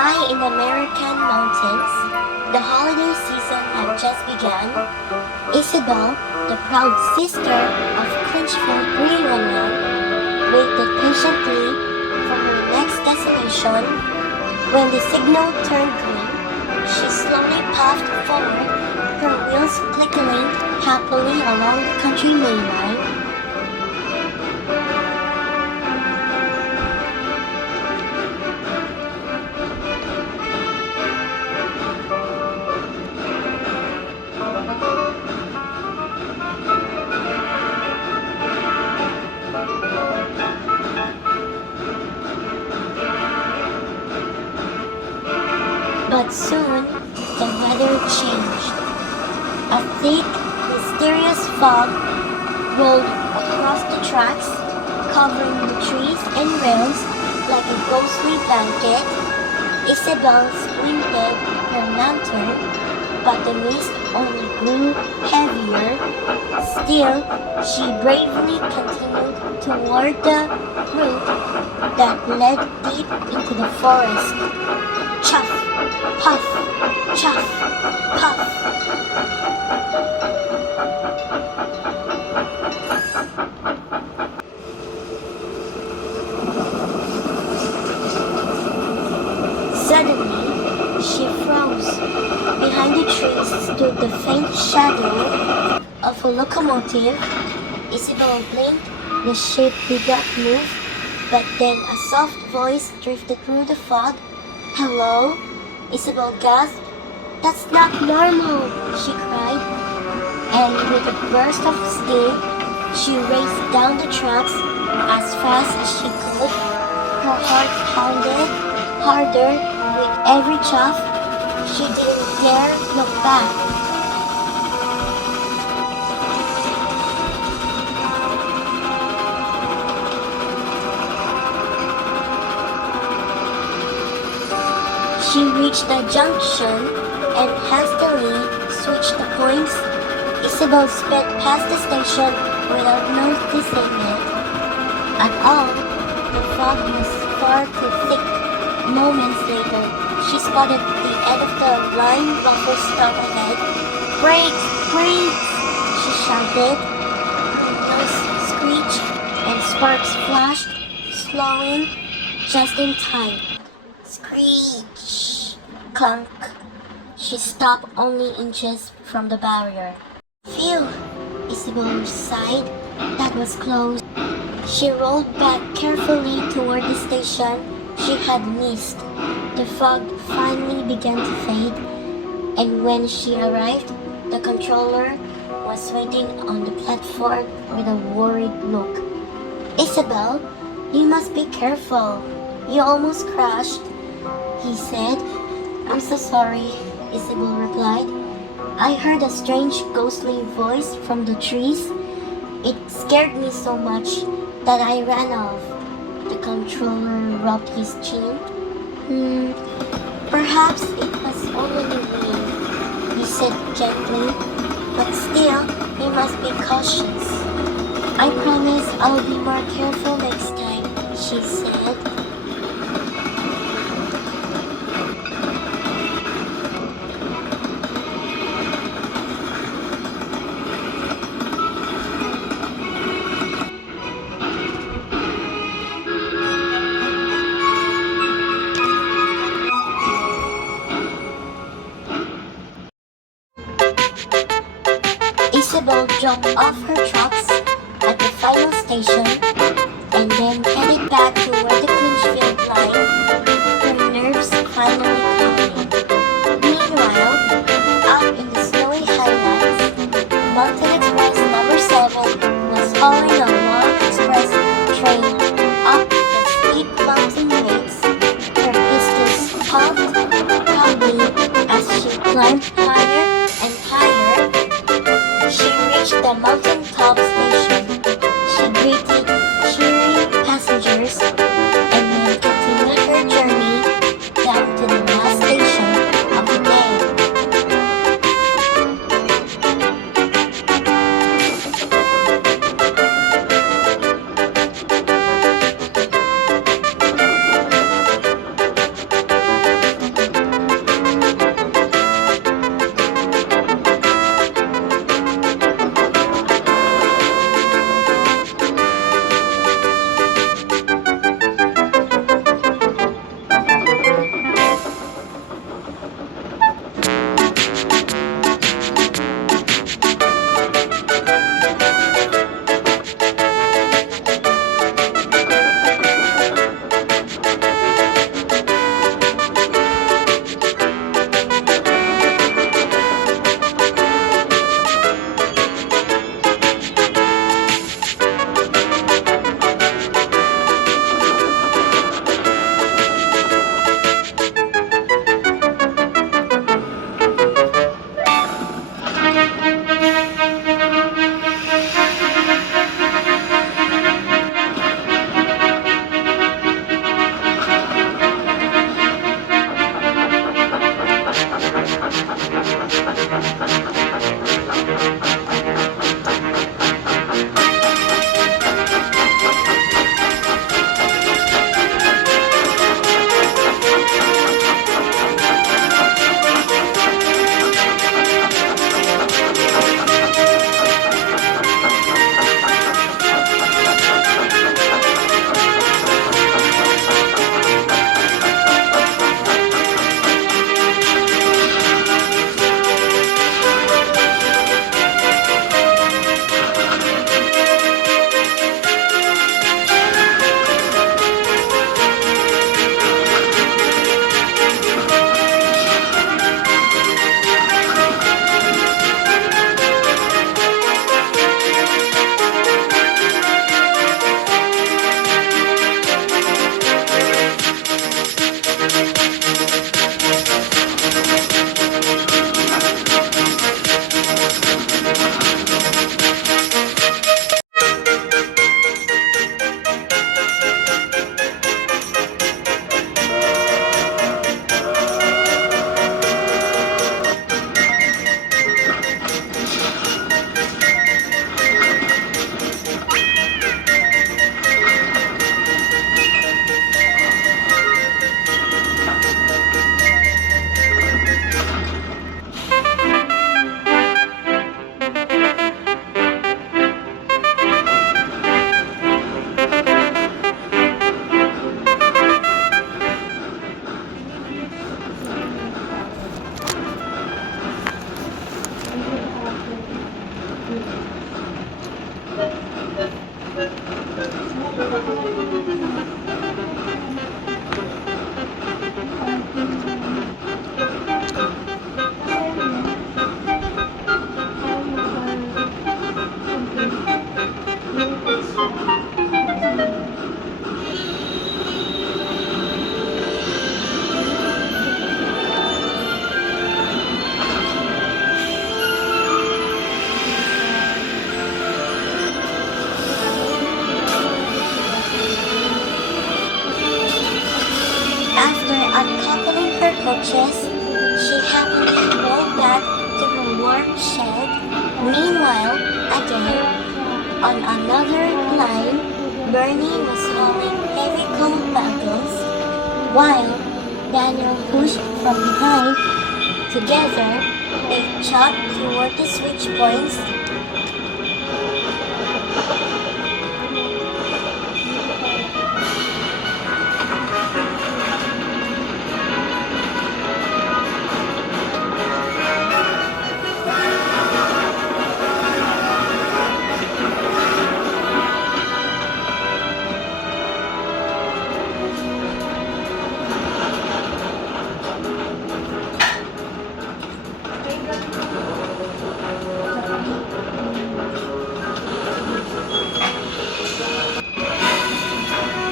High in the American mountains, the holiday season had just begun. Isabel, the proud sister of Clinchfield 311, waited patiently for her next destination. When the signal turned green, she slowly puffed forward, her wheels clicking happily along the country main line. But soon, the weather changed. A thick, mysterious fog rolled across the tracks, covering the trees and rails like a ghostly blanket. Isabel squinted her lantern, but the mist only grew heavier. Still, she bravely continued toward the route that led deep into the forest. Chuff, puff, chuff, puff. Suddenly, she froze. Behind the trees stood the faint shadow of a locomotive. Isabel blinked. The shape did not move, but then a soft voice drifted through the fog. "Hello?" Isabel gasped. "That's not normal," she cried. And with a burst of steam, she raced down the tracks as fast as she could. Her heart pounded harder with every chuff. She didn't dare look back. She reached the junction and hastily switched the points. Isabel sped past the station without noticing it at all. The fog was far too thick. Moments later, she spotted the end of the line buffer stop ahead. "Brakes! Brakes!" she shouted. Her wheels screeched and sparks flashed, slowing just in time. Screech! Clunk! She stopped only inches from the barrier. "Phew!" Isabel sighed. That was close. She rolled back carefully toward the station she had missed. The fog finally began to fade, and when she arrived, the controller was waiting on the platform with a worried look. "Isabel, you must be careful. You almost crashed," he said. "I'm so sorry," Isabel replied. "I heard a strange ghostly voice from the trees. It scared me so much that I ran off." The controller rubbed his chin. Perhaps it was only the wind," he said gently. "But still, you must be cautious." "I promise I'll be more careful next time," she said. Isabel dropped off her trucks at the final station and then headed back toward the Clinchfield line, her nerves finally calming. Meanwhile, up in the snowy highlands, Mountain Express number 7 was following a long express train up the steep mountain grades. Her pistols pumped proudly as she climbed higher and higher. She reached the mountaintop station. She greeted cheering passengers and then continued her journey down to the last station of the day. After uncoupling her coaches, she happily rolled back to her warm shed. Meanwhile, again, on another line, Bernie was hauling heavy coal bundles, while Daniel pushed from behind. Together, they chopped toward the switch points.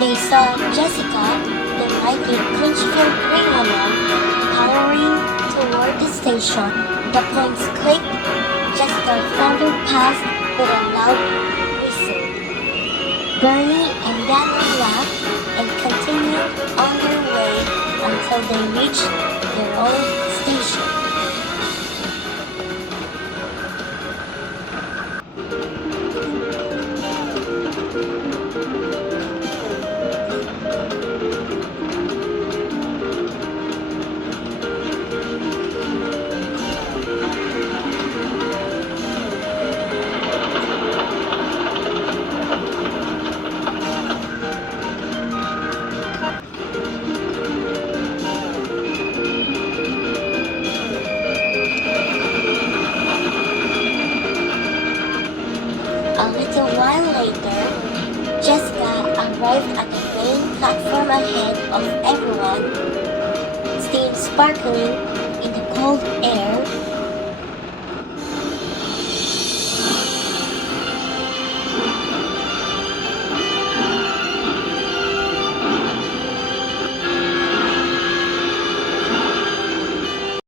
They saw Jessica, the mighty Clinchfield Greyhound, powering toward the station. The points clicked. Jessica thundered past with a loud whistle. Bernie and Daniel laughed and continued on their way until they reached their own station. A little while later, Jessica arrived at the main platform ahead of everyone. Steam sparkling in the cold air,